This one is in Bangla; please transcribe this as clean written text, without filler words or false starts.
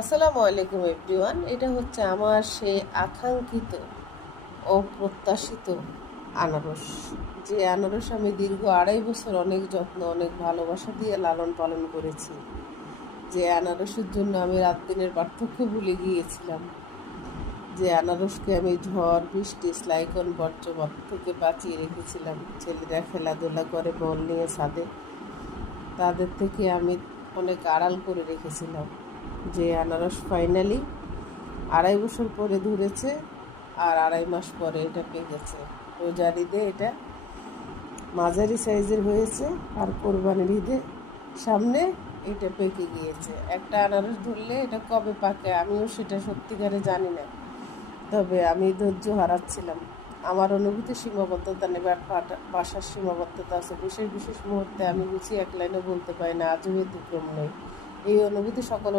আসসালামু আলাইকুম এভরিওয়ান। এটা হচ্ছে আমার সেই আকাঙ্ক্ষিত ও প্রত্যাশিত আনারস। যে আনারস আমি দীর্ঘ 2.5 বছর অনেক যত্ন অনেক ভালোবাসা দিয়ে লালন পালন করেছি। যে আনারসের জন্য আমি রাত দিনের পার্থক্য ভুলে গিয়েছিলাম। যে আনারসকে আমি ঝড় বৃষ্টি স্লাইকন বজ্রপাত থেকে বাঁচিয়ে রেখেছিলাম। ছেলেরা খেলাধুলা করে বল নিয়ে ছাদে, তাদের থেকে আমি অনেক আড়াল করে রেখেছিলাম। যে আনারস ফাইনালি 2.5 বছর পরে ধরেছে, আর 2.5 মাস পরে এটা পেকেছে। রোজার ঈদে এটা মাঝারি সাইজের হয়েছে, আর কোরবানির ঈদে সামনে এটা পেকে গিয়েছে। একটা আনারস ধরলে এটা কবে পাকে আমিও সেটা সত্যিকারে জানি না, তবে আমি ধৈর্য হারাচ্ছিলাম। আমার অনুভূতি সীমাবদ্ধতা নেই, বাসার সীমাবদ্ধতা আছে। বিশেষ বিশেষ মুহূর্তে আমি গুছিয়ে এক লাইনে বলতে পারি না, আজও ব্যতিক্রম নেই। এই অনুভূতি সকল